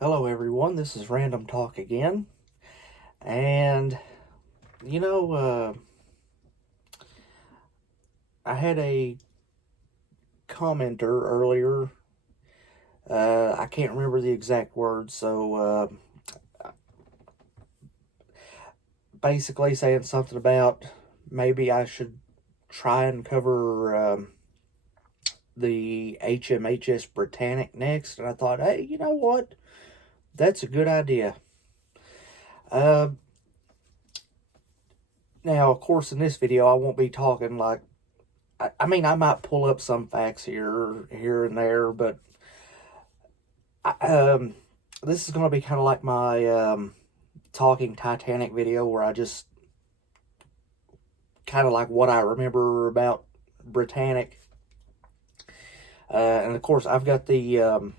Hello everyone, this is Random Talk again. And, you know, I had a commenter earlier. I can't remember the exact words, so basically saying something about maybe I should try and cover the HMHS Britannic next. And I thought, hey, you know what? That's a good idea. Uh, Now, of course, in this video, I won't be talking like I mean, I might pull up some facts here and there, but I, this is going to be kind of like my talking Titanic video, where I just kind of like what I remember about Britannic, and of course, I've got the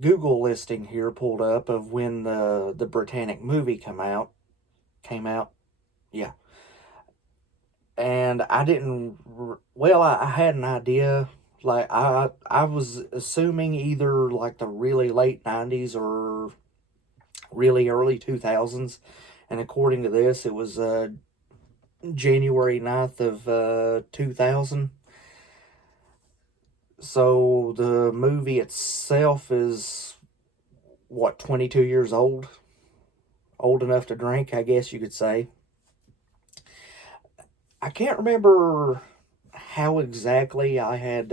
Google listing here pulled up of when the Britannic movie came out, yeah. And I didn't. Well, I had an idea. Like I was assuming either like the really late '90s or really early 2000s, and according to this, it was January 9th of 2000. So the movie itself is what, 22 years old enough to drink, I guess you could say. I can't remember how exactly I had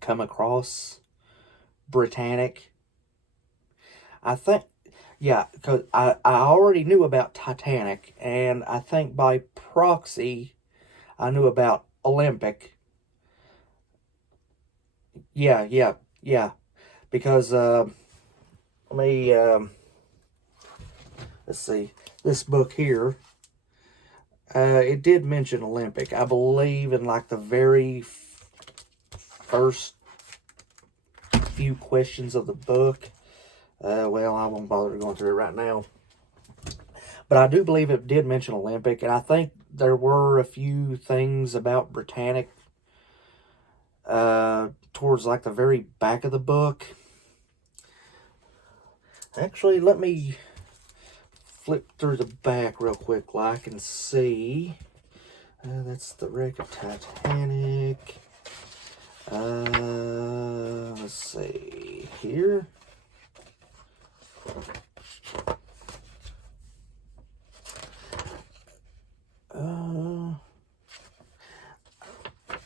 come across Britannic. I think, yeah, because I already knew about Titanic, and I think by proxy, I knew about Olympic. Yeah, because let me, let's see, this book here, it did mention Olympic, I believe, in like the very first few questions of the book. Well, I won't bother going through it right now. But I do believe it did mention Olympic, and I think there were a few things about Britannic towards like the very back of the book. Actually, let me flip through the back real quick, like, and see. That's the wreck of Titanic. Let's see here.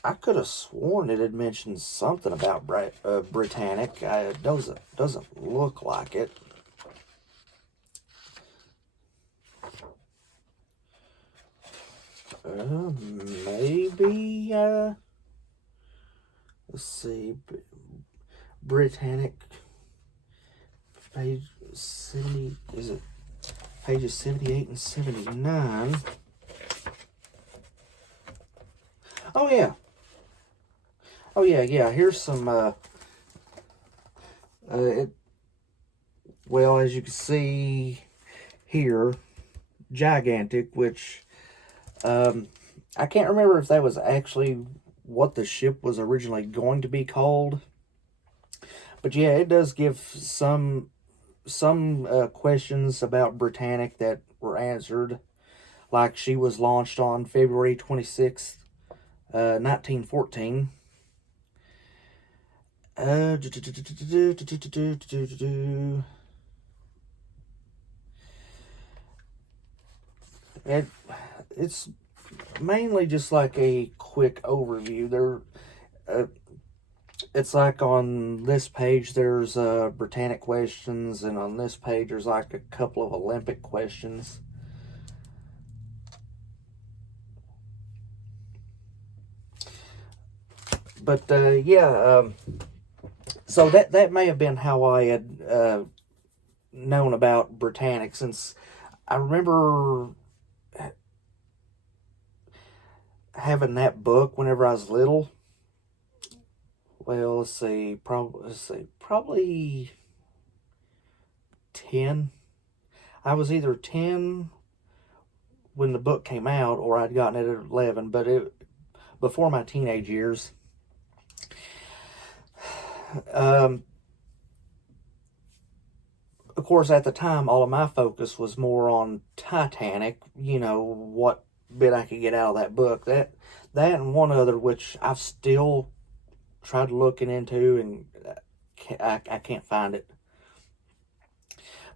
I could have sworn it had mentioned something about Britannic. It doesn't look like it. Maybe. Let's see. Britannic. Page 70. Is it pages 78 and 79? Oh yeah. Oh yeah. Here's some. Well, as you can see here, gigantic, which I can't remember if that was actually what the ship was originally going to be called, but yeah, it does give some questions about Britannic that were answered, like she was launched on February 26th, 1914. It's mainly just like a quick overview. It's like on this page there's Britannic questions, and on this page there's like a couple of Olympic questions. But so that may have been how I had known about Britannic, since I remember having that book whenever I was little. Well, let's see, probably 10. I was either 10 when the book came out, or I'd gotten it at 11, but it before my teenage years. Of course, at the time, all of my focus was more on Titanic. You know, what bit I could get out of that book. That and one other, which I've still tried looking into, and I can't find it.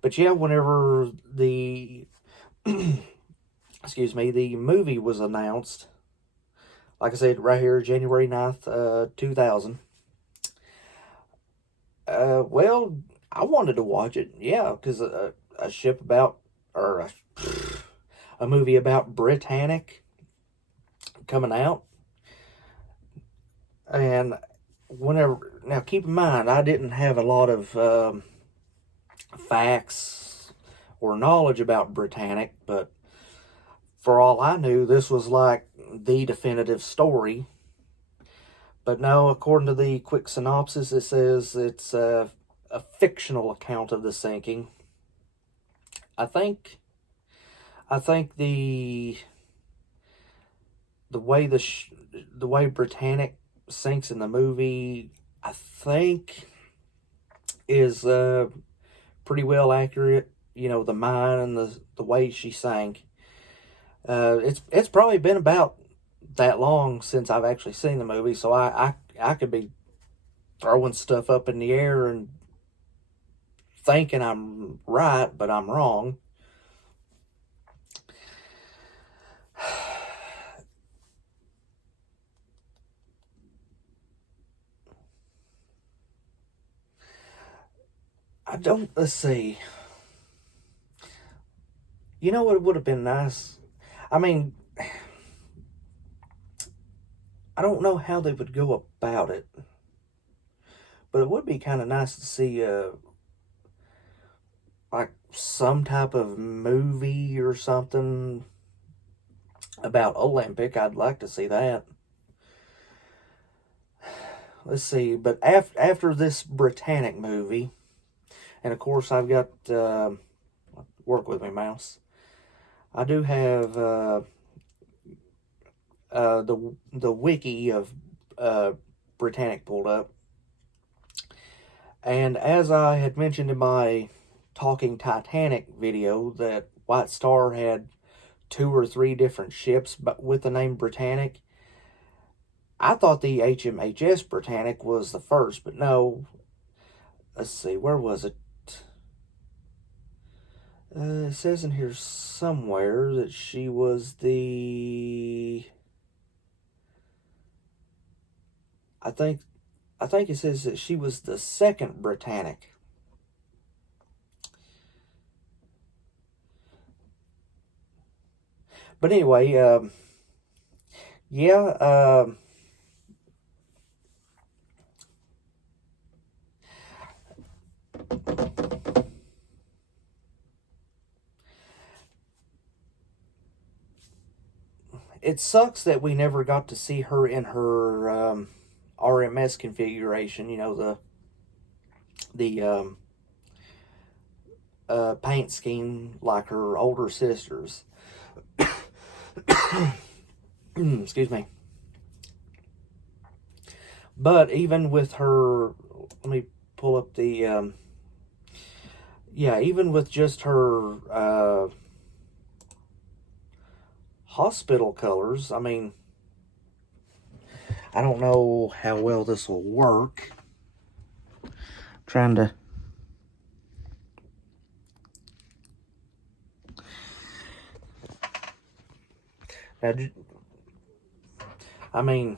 But yeah, whenever the excuse me, the movie was announced, like I said, right here, January 9th, 2000. Well, I wanted to watch it, yeah, because a ship about, or a movie about Britannic coming out. And now keep in mind, I didn't have a lot of facts or knowledge about Britannic, but for all I knew, this was like the definitive story. But no, according to the quick synopsis, it says it's a fictional account of the sinking. I think the way the way Britannic sinks in the movie, I think, is pretty well accurate. You know, the mine and the way she sank. It's probably been about that long since I've actually seen the movie, so I could be throwing stuff up in the air and thinking I'm right, but I'm wrong. Let's see. You know what would have been nice? I mean, I don't know how they would go about it, but it would be kind of nice to see, like some type of movie or something about Olympic. I'd like to see that. Let's see, but after this Britannic movie, and of course I've got, work with me, mouse. I do have the wiki of Britannic pulled up, and as I had mentioned in my Talking Titanic video, that White Star had 2 or 3 different ships, but with the name Britannic. I thought the HMHS Britannic was the first, but no. Let's see, where was it? It says in here somewhere that she was the... I think it says that she was the second Britannic. But anyway, yeah, it sucks that we never got to see her in her RMS configuration. You know, the paint scheme like her older sisters. Excuse me. But even with her, let me pull up the, yeah, even with just her hospital colors, I mean, I don't know how well this will work. I'm trying to... Now, I mean,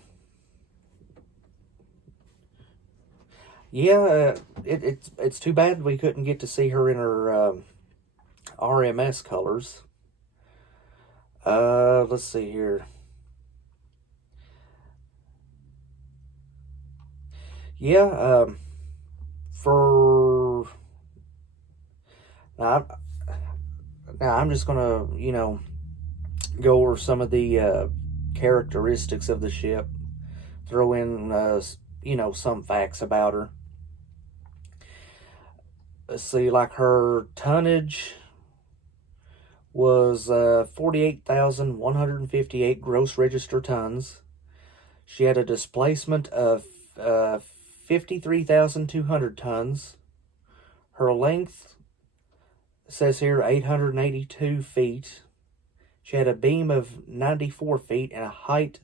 yeah, it's too bad we couldn't get to see her in her RMS colors. Let's see here. Yeah, for now, I'm just gonna, you know, go over some of the characteristics of the ship, throw in, you know, some facts about her. Let's see, like her tonnage was 48,158 gross register tons. She had a displacement of 53,200 tons. Her length says here 882 feet. She had a beam of 94 feet and a height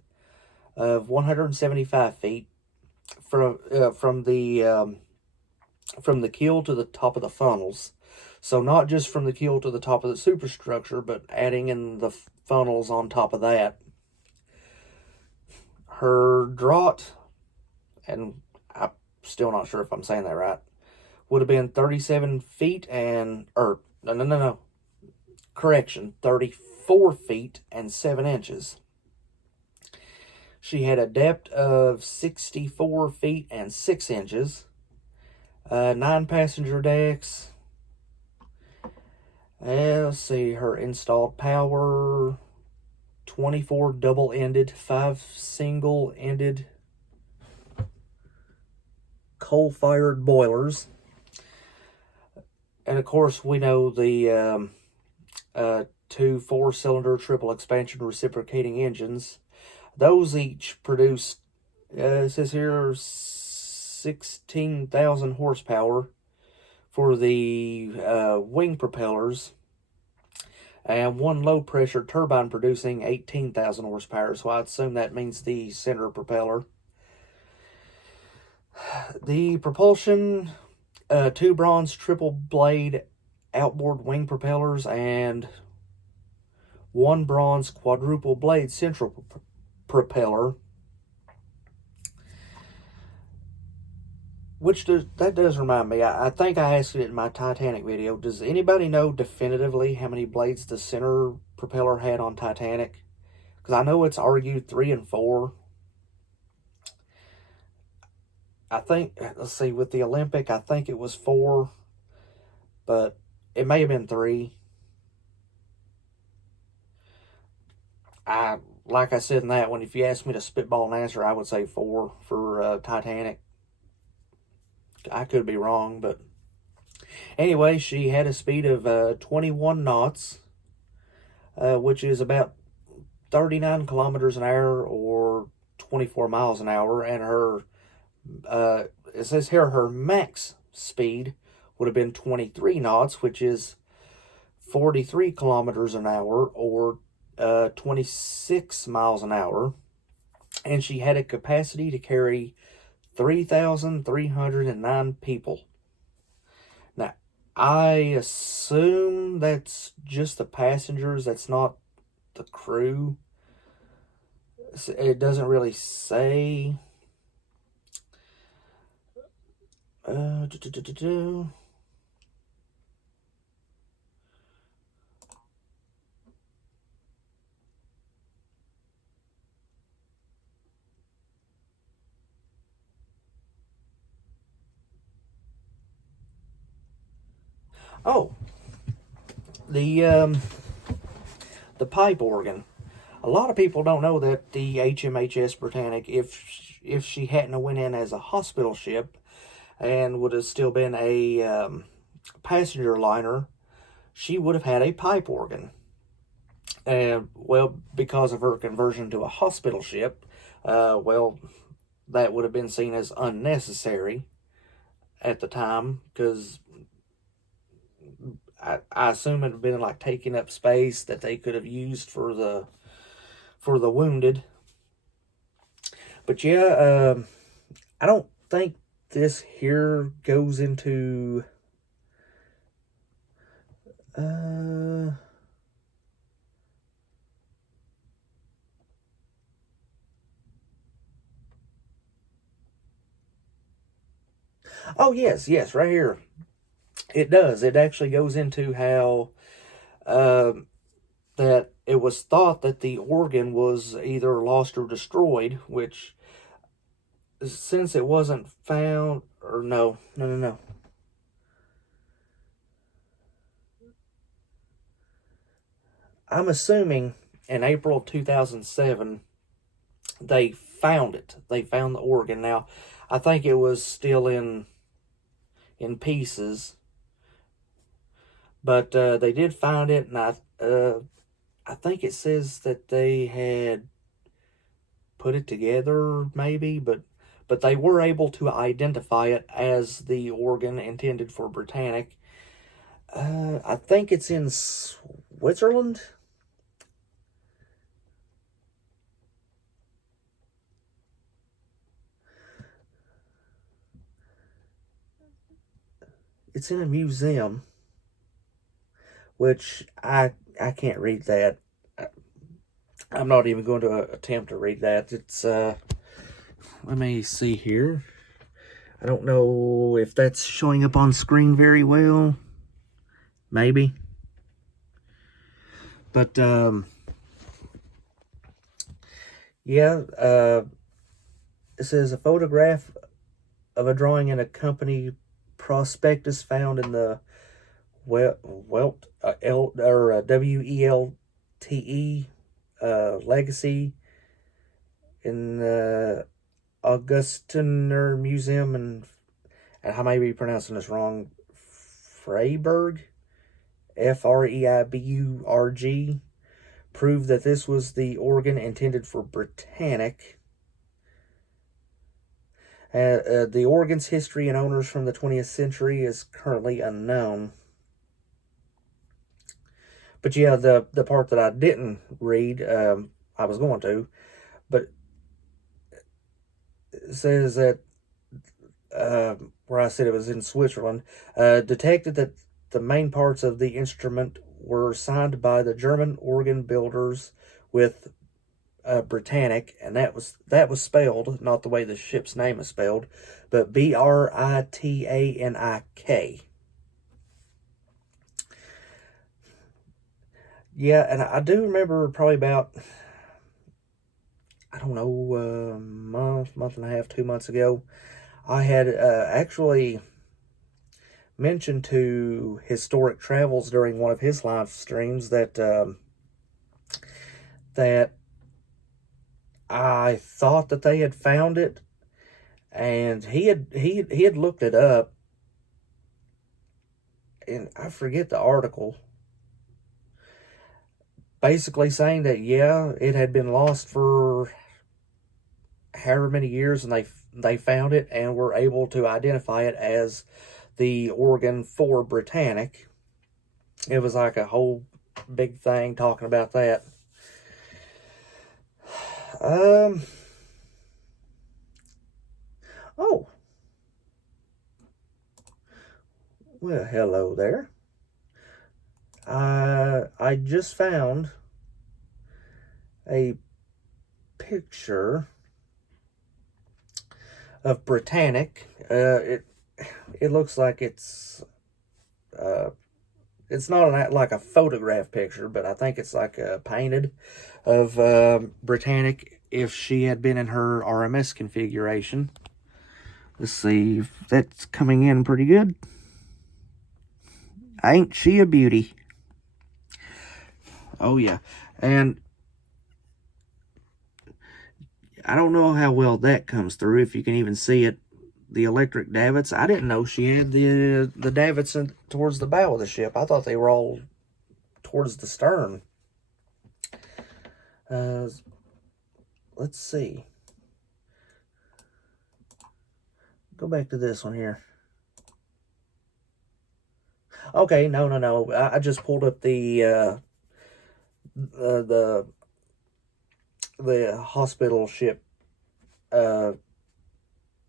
of 175 feet from the keel to the top of the funnels. So not just from the keel to the top of the superstructure, but adding in the funnels on top of that. Her draught, and I'm still not sure if I'm saying that right, would have been 37 feet and, no. Correction, 34 feet and 7 inches. She had a depth of 64 feet and 6 inches. 9 passenger decks. Let's see, her installed power, 24 double-ended, 5 single-ended coal-fired boilers. And of course, we know the 2 4-cylinder triple expansion reciprocating engines. Those each produce, it says here, 16,000 horsepower for the wing propellers, and 1 low-pressure turbine producing 18,000 horsepower. So I assume that means the center propeller. The propulsion, 2 bronze triple blade outboard wing propellers and 1 bronze quadruple blade central propeller. That does remind me, I think I asked it in my Titanic video. Does anybody know definitively how many blades the center propeller had on Titanic? Because I know it's argued 3 and 4. I think, let's see, with the Olympic, I think it was 4, but it may have been 3. Like I said in that one, if you asked me to spitball an answer, I would say 4 for Titanic. I could be wrong, but anyway, she had a speed of 21 knots, which is about 39 kilometers an hour or 24 miles an hour, and her, it says here, her max speed would have been 23 knots, which is 43 kilometers an hour or 26 miles an hour, and she had a capacity to carry 3,309 people. Now, I assume that's just the passengers, that's not the crew. It doesn't really say. Oh, the pipe organ. A lot of people don't know that the HMHS Britannic, if she hadn't went in as a hospital ship and would have still been a passenger liner, she would have had a pipe organ. And, well, because of her conversion to a hospital ship, well, that would have been seen as unnecessary at the time, because I assume it would have been like taking up space that they could have used for the wounded. But yeah, I don't think this here goes into oh yes, right here. It does. It actually goes into how that it was thought that the organ was either lost or destroyed, which, since it wasn't found, or no. I'm assuming in April 2007, they found it. They found the organ. Now, I think it was still in pieces, but they did find it, and I think it says that they had put it together, maybe, but but they were able to identify it as the organ intended for Britannic. I think it's in Switzerland. It's in a museum, which I can't read that. I'm not even going to attempt to read that. It's, let me see here. I don't know if that's showing up on screen very well. Maybe. But, yeah, it says a photograph of a drawing in a company prospectus found in the WELTE legacy in the Augustiner Museum, and I may be pronouncing this wrong, Freiburg, Freiburg, proved that this was the organ intended for Britannic. The organ's history and owners from the 20th century is currently unknown. But yeah, the part that I didn't read, I was going to, but it says that, where I said it was in Switzerland, detected that the main parts of the instrument were signed by the German organ builders with Britannic, and that was spelled not the way the ship's name is spelled, but Britanik. Yeah, and I do remember probably about, I don't know, month and a half, 2 months ago, I had actually mentioned to Historic Travels during one of his live streams that that I thought that they had found it, and he had looked it up, and I forget the article, basically saying that, yeah, it had been lost for however many years, and they found it and were able to identify it as the organ for Britannic. It was like a whole big thing talking about that. Oh, well, hello there. I just found a picture of Britannic. It looks like it's not like a photograph picture, but I think it's like painted of Britannic if she had been in her RMS configuration. Let's see if that's coming in pretty good. Ain't she a beauty? Oh yeah, and I don't know how well that comes through, if you can even see it. The electric davits. I didn't know she had the davits towards the bow of the ship. I thought they were all towards the stern. Let's see. Go back to this one here. Okay, no. I just pulled up the hospital ship,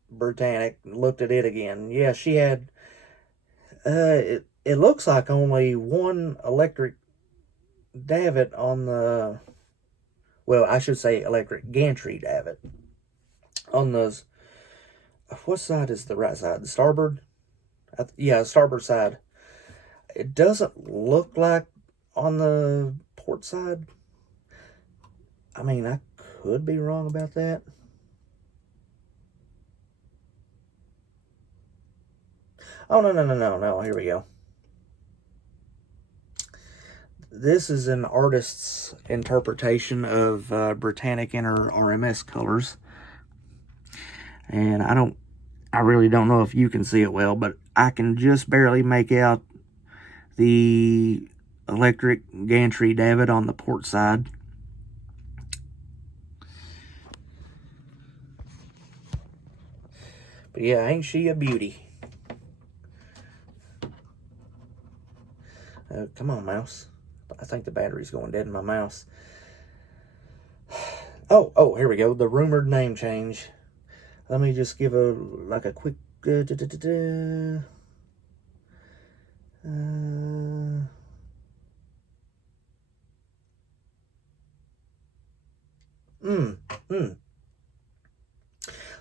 Britannic, looked at it again. Yeah, she had, it looks like only one electric davit on the, well, I should say electric gantry davit on the, what side is the right side? The starboard? Yeah, starboard side. It doesn't look like on the port side. I mean, I could be wrong about that. Oh, no. Here we go. This is an artist's interpretation of Britannic in her RMS colors. And I really don't know if you can see it well, but I can just barely make out the electric gantry davit on the port side. But yeah, ain't she a beauty? Come on, mouse. I think the battery's going dead in my mouse. Oh, here we go. The rumored name change. Let me just give a quick.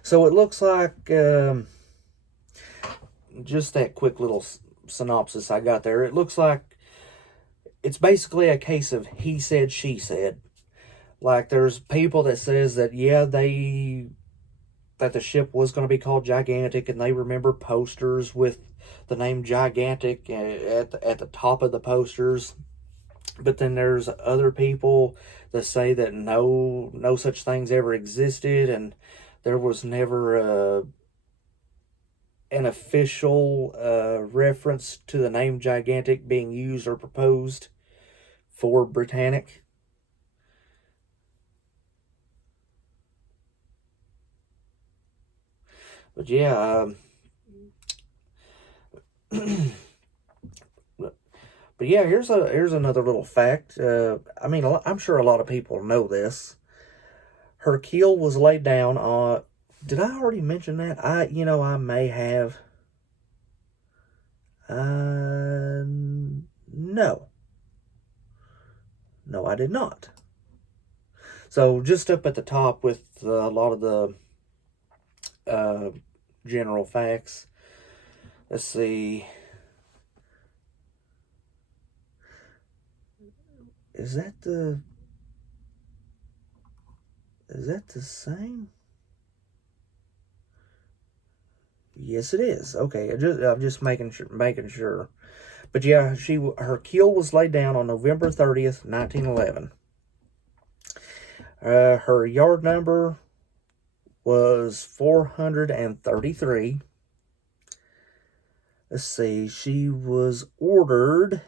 So it looks like just that quick little synopsis I got there. It looks like it's basically a case of he said, she said. Like there's people that says that that the ship was going to be called Gigantic, and they remember posters with the name Gigantic at the top of the posters. But then there's other people that say that no such things ever existed, and there was never an official reference to the name Gigantic being used or proposed for Britannic. But yeah, but yeah, here's another little fact. I mean, I'm sure a lot of people know this. Her keel was laid down on. Did I already mention that? I may have. No, I did not. So just up at the top with a lot of the general facts. Let's see. Is that the same? Yes, it is. Okay, I'm just making sure. But yeah, her keel was laid down on November 30th, 1911. Her yard number was 433. Let's see, she was ordered.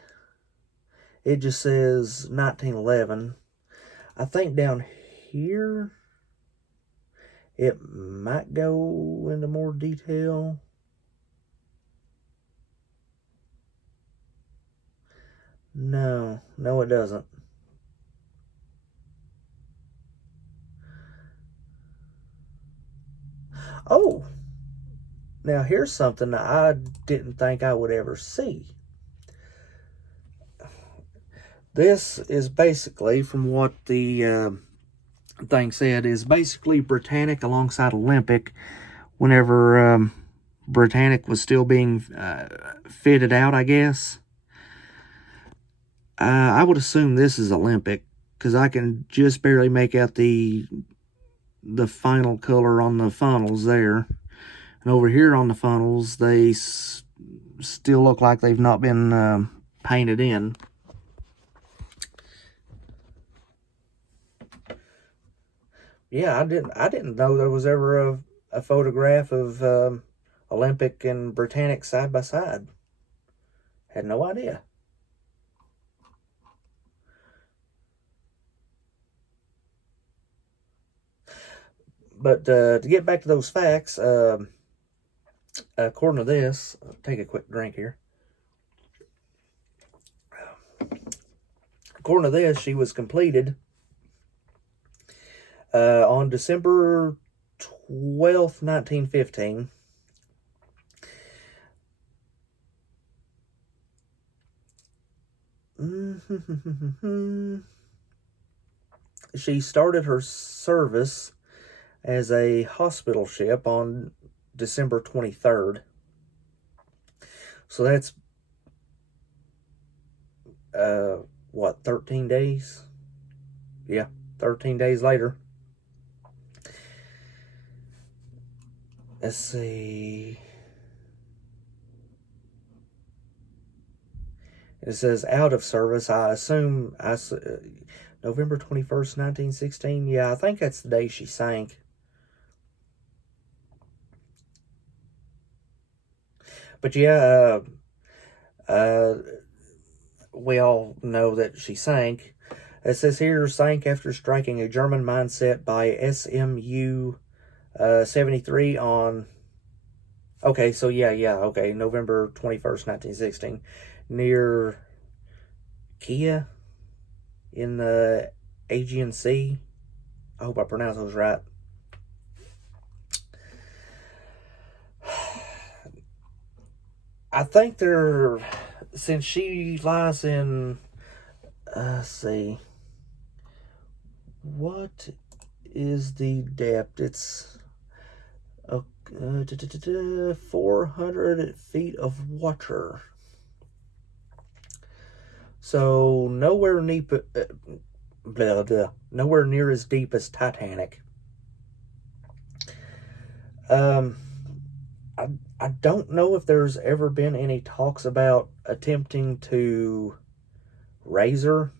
It just says 1911. I think down here it might go into more detail. No, it doesn't. Oh, now here's something I didn't think I would ever see. This is basically, from what the thing said, is basically Britannic alongside Olympic whenever Britannic was still being fitted out, I guess. I would assume this is Olympic because I can just barely make out the final color on the funnels there. And over here on the funnels, they still look like they've not been painted in. Yeah, I didn't know there was ever a photograph of Olympic and Britannic side by side. Had no idea. But to get back to those facts, according to this, I'll take a quick drink here. According to this, she was completed on December 12th, 1915. She started her service as a hospital ship on December 23rd. So that's, 13 days? Yeah, 13 days later. Let's see. It says out of service. I assume November 21st, 1916. Yeah, I think that's the day she sank. But yeah, we all know that she sank. It says here, sank after striking a German mine set by SMU 73 on Okay, so yeah, okay. November 21st, 1916. Near Kia in the Aegean Sea. I hope I pronounced those right. I think they're, since she lies in, let's see, what is the depth? It's 400 feet of water. So nowhere nowhere near as deep as Titanic. Um, I don't know if there's ever been any talks about attempting to raise her.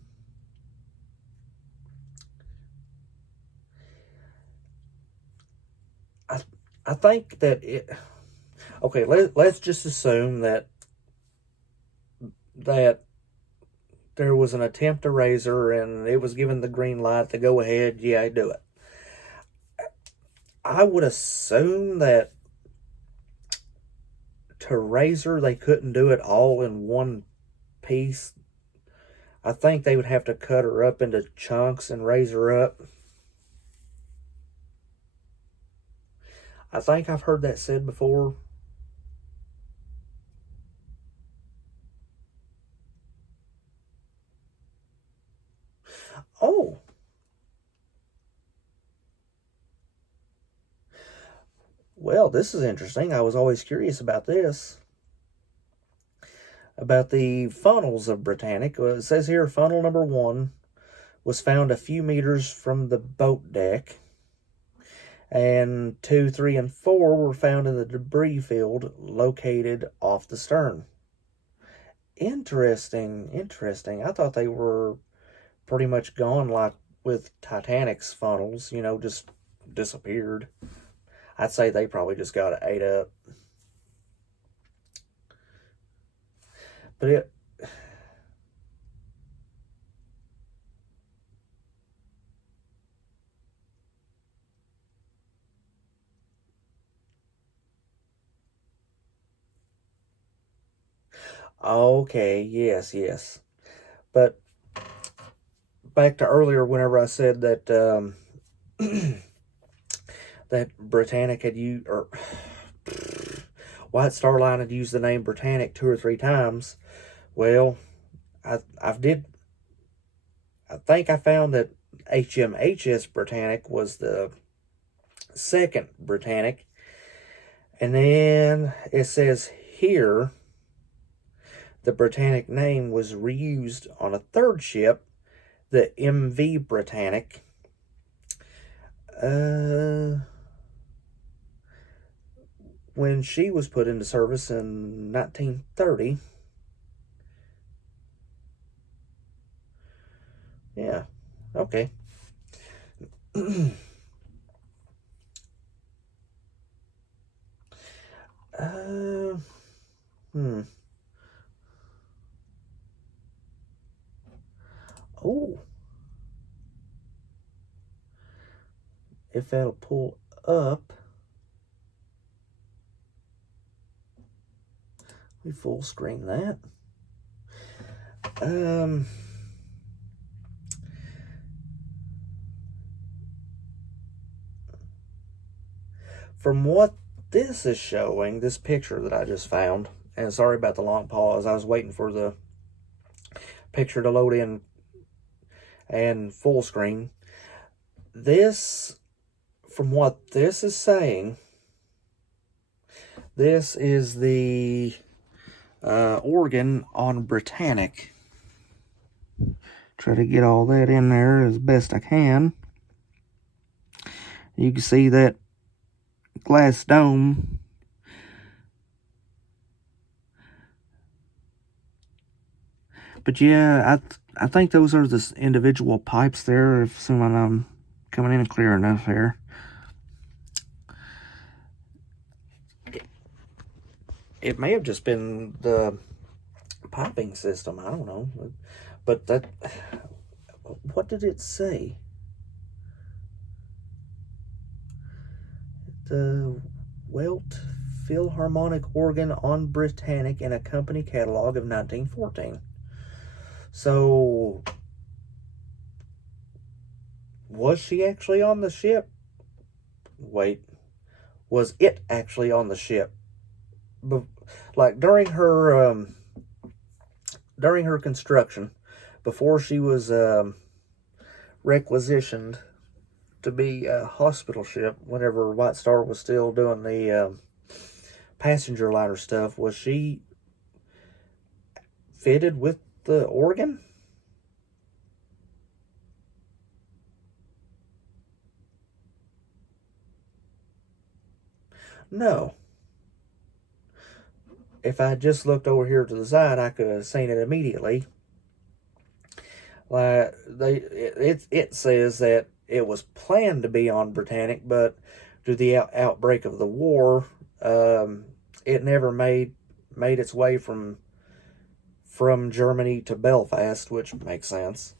I I think that it. Okay, let's just assume that there was an attempt to raise her and it was given the green light to go ahead. Yeah, do it. I would assume that to raise her, they couldn't do it all in one piece. I think they would have to cut her up into chunks and raise her up. I think I've heard that said before. Oh, well, this is interesting. I was always curious about this. About the funnels of Britannic. It says here funnel number 1 was found a few meters from the boat deck, and 2, 3, and 4 were found in the debris field located off the stern. Interesting. I thought they were pretty much gone like with Titanic's funnels, just disappeared. I'd say they probably just got ate up. But it. Okay, yes. But back to earlier, whenever I said that that Britannic had used, or White Star Line had used the name Britannic 2 or 3 times. Well, I think I found that HMHS Britannic was the second Britannic, and then it says here the Britannic name was reused on a third ship, the MV Britannic. When she was put into service in 1930. Yeah, okay. Hmm. Oh, if that'll pull up, we full screen that. From what this is showing, this picture that I just found, and sorry about the long pause, I was waiting for the picture to load in and full screen. This, from what this is saying, this is the organ on Britannic. Try to get all that in there as best I can. You can see that glass dome. But yeah, I think those are the individual pipes there, assuming I'm coming in clear enough here. It may have just been the piping system. I don't know. But that, what did it say? The welt Philharmonic organ on Britannic in a company catalog of 1914. So, was she actually on the ship? Wait, was it actually on the ship? Like during her construction, before she was requisitioned to be a hospital ship, whenever White Star was still doing the passenger liner stuff, was she fitted with the organ? No. If I had just looked over here to the side, I could have seen it immediately. Like it says that it was planned to be on Britannic, but due to the outbreak of the war, it never made its way from Germany to Belfast, which makes sense.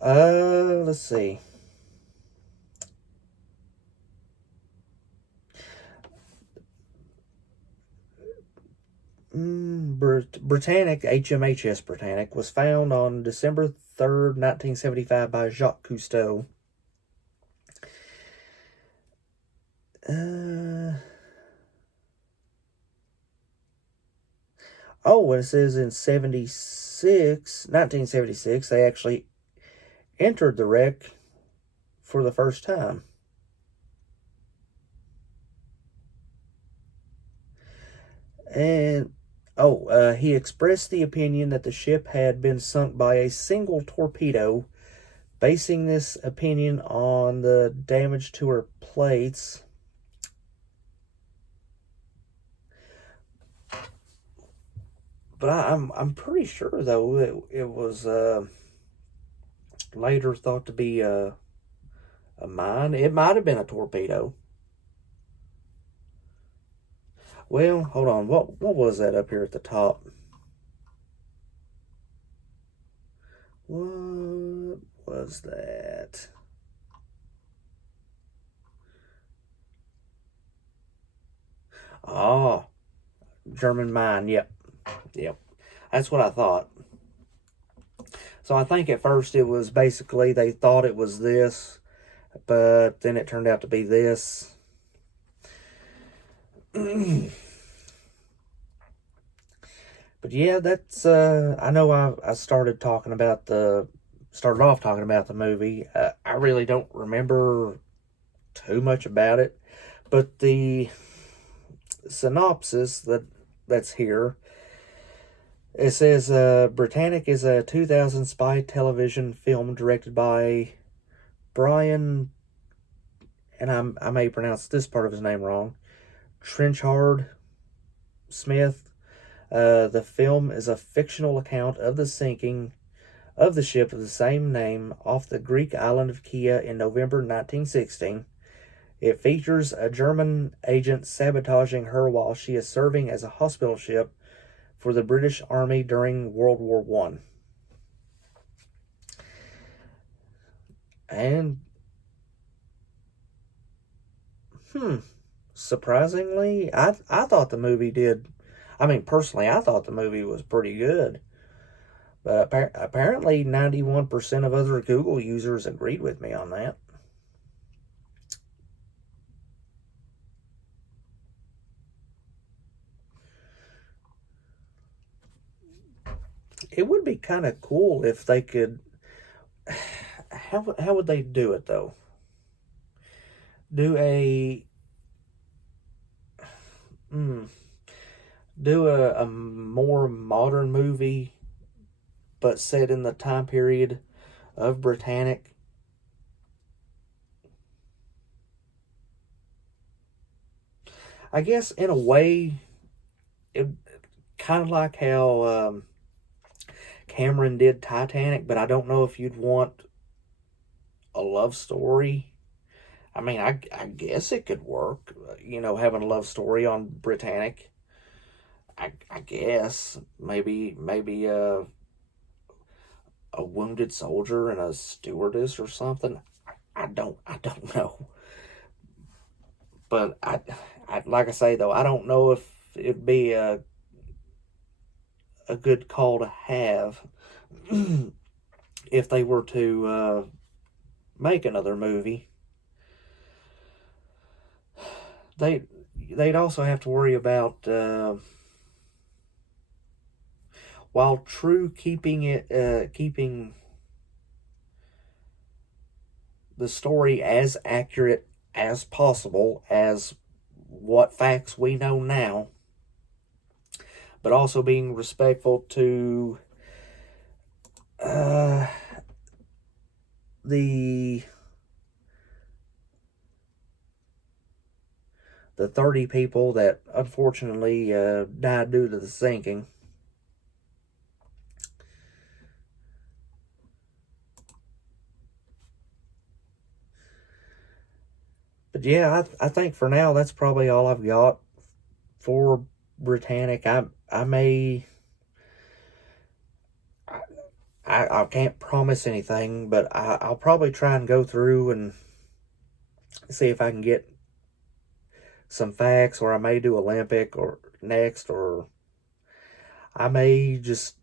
Let's see. Britannic, HMHS Britannic, was found on December 3rd, 1975 by Jacques Cousteau. Oh, it says in 1976, they actually entered the wreck for the first time. And, he expressed the opinion that the ship had been sunk by a single torpedo, basing this opinion on the damage to her plates. But I'm pretty sure, though, it was later thought to be a mine. It might have been a torpedo. Well, hold on. What was that up here at the top? What was that? Oh, German mine. Yep. That's what I thought. So I think at first it was basically they thought it was this, but then it turned out to be this. But yeah, that's I know I started off talking about the movie. I really don't remember too much about it, but the synopsis that's here, it says Britannic is a 2000 spy television film directed by Brian, and I may pronounce this part of his name wrong, Trenchard Smith. The film is a fictional account of the sinking of the ship of the same name off the Greek island of Kea in November 1916. It features a German agent sabotaging her while she is serving as a hospital ship for the British Army during World War I. And, surprisingly, I thought the movie did. I mean, personally, I thought the movie was pretty good. But apparently 91% of other Google users agreed with me on that. It would be kind of cool if they could. How would they do it, though? Do a more modern movie, but set in the time period of Britannic. I guess in a way, it kind of like how Cameron did Titanic, but I don't know if you'd want a love story. I mean, I guess it could work, having a love story on Britannic. I guess maybe a wounded soldier and a stewardess or something. I don't know. But like I say, though, I don't know if it'd be a good call to have if they were to make another movie. They'd also have to worry about while true keeping the story as accurate as possible as what facts we know now, but also being respectful to the 30 people that unfortunately died due to the sinking. But yeah, I think for now that's probably all I've got for Britannic. I can't promise anything, but I'll probably try and go through and see if I can get some facts, or I may do Olympic or next, or I may just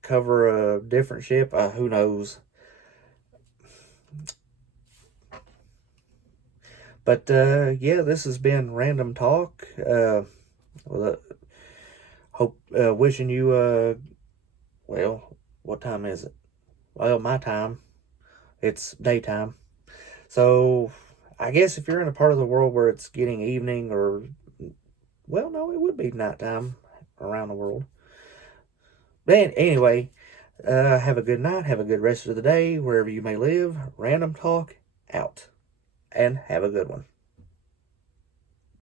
cover a different ship. Who knows? But yeah, this has been Random Talk. Wishing you well, what time is it? Well, my time, it's daytime. So I guess if you're in a part of the world where it's getting evening, or, well, no, it would be nighttime around the world. But anyway, have a good night. Have a good rest of the day, wherever you may live. Random Talk out. And have a good one.